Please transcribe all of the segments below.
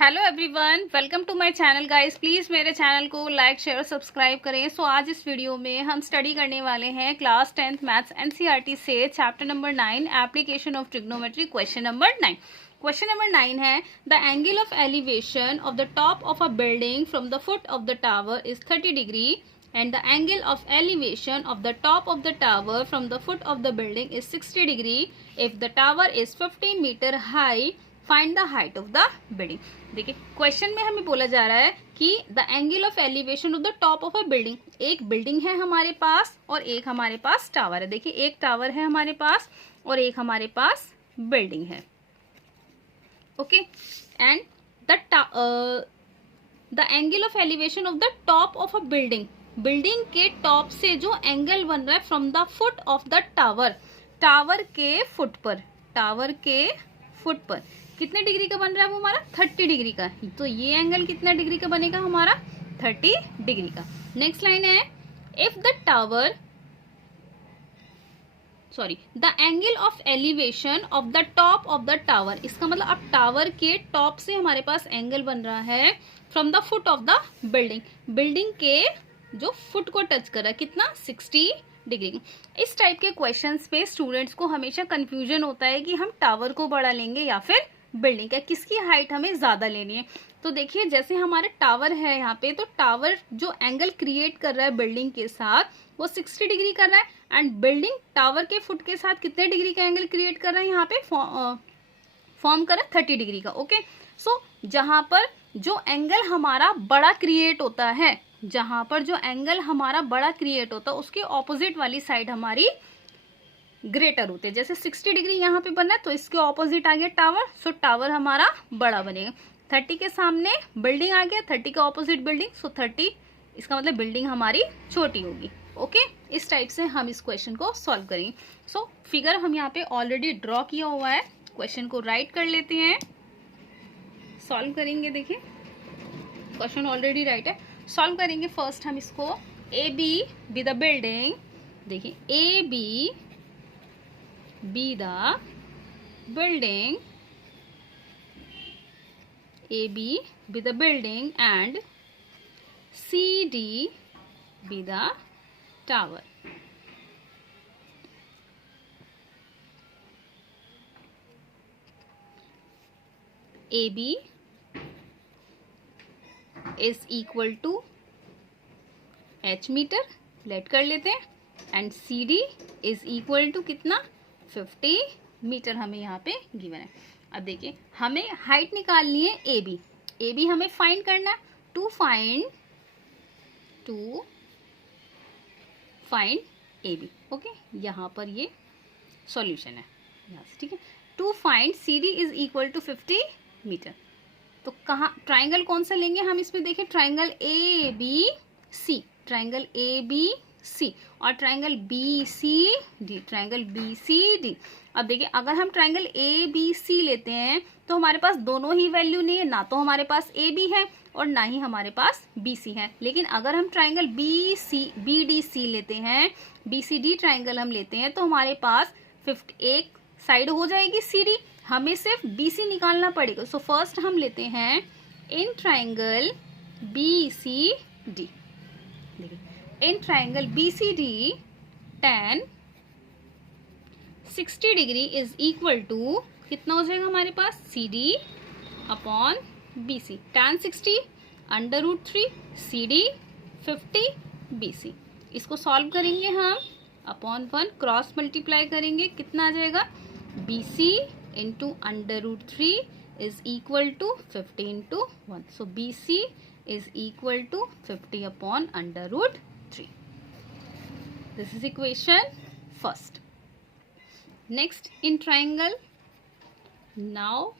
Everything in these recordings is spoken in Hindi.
Hello everyone, welcome to my channel guys. Please मेरे चैनल को लाइक शेयर और सब्सक्राइब करें। सो आज इस वीडियो में हम स्टडी करने वाले हैं क्लास 10th मैथ्स एनसीईआरटी से chapter number 9 application of trigonometry question number 9। Question number 9 है the angle of elevation of the top of a building from the foot of the tower is 30 degree and the angle of elevation of the top of the tower from the foot of the building is 60 degree. If the tower is 15 meter high, find the height of the building. देखिए क्वेश्चन में हमें बोला जा रहा है कि the angle of elevation of the top of a building, एक बिल्डिंग है हमारे पास और एक हमारे पास टावर है। देखिए एक टावर है हमारे पास और एक हमारे पास बिल्डिंग है। Okay, and the angle of elevation of the top of a building, building के टॉप से जो एंगल बन रहा है from the foot of the tower, tower के फुट पर, टावर के फुट पर कितने डिग्री का बन रहा है वो हमारा 30 डिग्री का। तो ये एंगल कितना डिग्री का बनेगा हमारा 30 डिग्री का। नेक्स्ट लाइन है if the tower the angle of elevation of the top of the tower, इसका मतलब अब टावर के टॉप से हमारे पास एंगल बन रहा है from the foot of the building, building के जो फुट को टच कर रहा है कितना 60 डिग्री। इस टाइप के क्वेश्चंस पे स्टूडेंट्स को हमेशा कंफ्यूजन होता है कि हम टावर को बड़ा लेंगे या फिर बिल्डिंग का, किसकी हाइट हमें ज्यादा लेनी है। तो देखिए जैसे हमारे टावर है यहाँ पे, तो टावर जो एंगल क्रिएट कर रहा है बिल्डिंग के साथ वो 60 डिग्री कर रहा है एंड बिल्डिंग टावर के फुट के साथ कितने डिग्री का एंगल क्रिएट कर रहा है यहाँ पे फॉर्म कर रहा है 30 डिग्री का। ओके, सो जहां पर जो एंगल हमारा बड़ा क्रिएट होता है, जहां पर जो एंगल हमारा बड़ा क्रिएट होता है उसके ऑपोजिट वाली साइड हमारी ग्रेटर होते हैं। जैसे 60 डिग्री यहाँ पे बना है तो इसके ऑपोजिट आ गया टावर, सो टावर हमारा बड़ा बनेगा। 30 के सामने बिल्डिंग आ गया, 30 के ऑपोजिट बिल्डिंग, सो 30 इसका मतलब बिल्डिंग हमारी छोटी होगी। ओके, इस टाइप से हम इस क्वेश्चन को सॉल्व करेंगे। सो फिगर हम यहाँ पे ऑलरेडी ड्रॉ किया हुआ है, क्वेश्चन को राइट कर लेते हैं, सॉल्व करेंगे। देखिए क्वेश्चन ऑलरेडी राइट है, सॉल्व करेंगे। फर्स्ट हम इसको A B be the building, देखिए A B be the building, A B be the building and C D be the tower. A B is equal to h meter, let कर लेते हैं, and C D is equal to कितना 50 मीटर हमें यहाँ पे गिवन है। अब देखिए हमें हाइट निकालनी है ए बी हमें फाइंड करना है। To find A B, okay, यहाँ पर ये सॉल्यूशन है यहाँ से, ठीक है। To find C D is equal to 50 meter, तो कहाँ ट्राइंगल कौन सा लेंगे हम इसमें, देखिए triangle A B C, triangle A B C और triangle B C D, triangle B C D. अब देखिए अगर हम ट्राइंगल ए बी सी लेते हैं तो हमारे पास दोनों ही वैल्यू नहीं है, ना तो हमारे पास ए बी है और ना ही हमारे पास बी सी है। लेकिन अगर हम ट्राइंगल बी डी सी लेते हैं, बी सी डी ट्राइंगल हम लेते हैं तो हमारे पास 50 एक साइड हो जाएगी सी डी, हमें सिर्फ बी सी निकालना पड़ेगा। सो फर्स्ट हम लेते हैं in triangle B C D, in triangle B C D tan 60 degree is equal to कितना हो जाएगा हमारे पास C D upon B C, tan 60 √3 C D 50 B C. इसको सॉल्व करेंगे हम, अपॉन 1 क्रॉस मल्टीप्लाई करेंगे, कितना आ जाएगा B C into √3 is equal to 50 into 1, so B C is equal to 50 upon √3। This is equation first. Next in triangle, now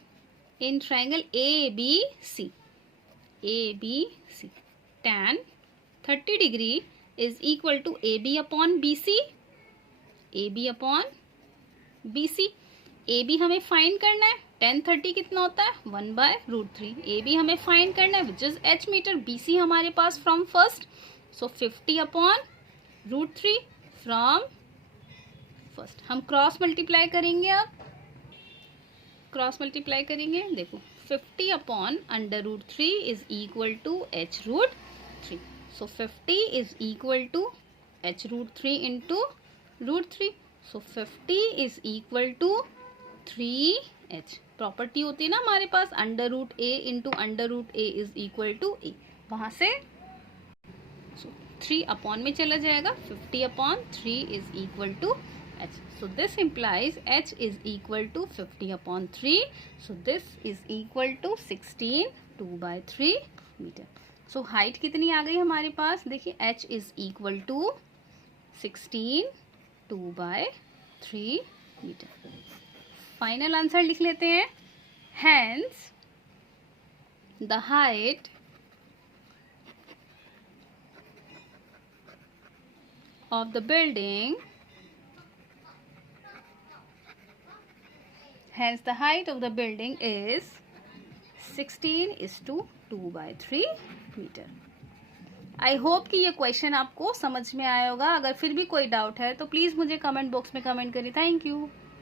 in triangle ABC, tan 30 degree is equal to AB upon BC, AB upon BC। AB हमें फाइंड करना है, tan 30 कितना होता है 1/√3, AB हमें फाइंड करना है which is h meter, BC हमारे पास from first, so 50 upon √3 from first. हम क्रॉस मल्टीप्लाई करेंगे, अब क्रॉस मल्टीप्लाई करेंगे, देखो 50 upon under root 3 is equal to h root 3. So 50 is equal to h root 3 into root 3. So 50 is equal to 3h. Property होती है ना हमारे पास under root A into under root A is equal to A, वहां से 3 अपॉन में चला जाएगा. 50 upon 3 is equal to h. So this implies h is equal to 50 upon 3. So this is equal to 16 2/3 metre. So height कितनी आ गई हमारे पास? देखिए h is equal to 16 2/3 metre. Final answer लिख लेते हैं. Hence the height of the building Hence the height of the building is 16:2/3 metre. I hope कि ये क्वेश्चन आपको समझ में आया होगा. अगर फिर भी कोई डाउट है तो प्लीज़ मुझे कमेंट बॉक्स में कमेंट करिए. Thank you.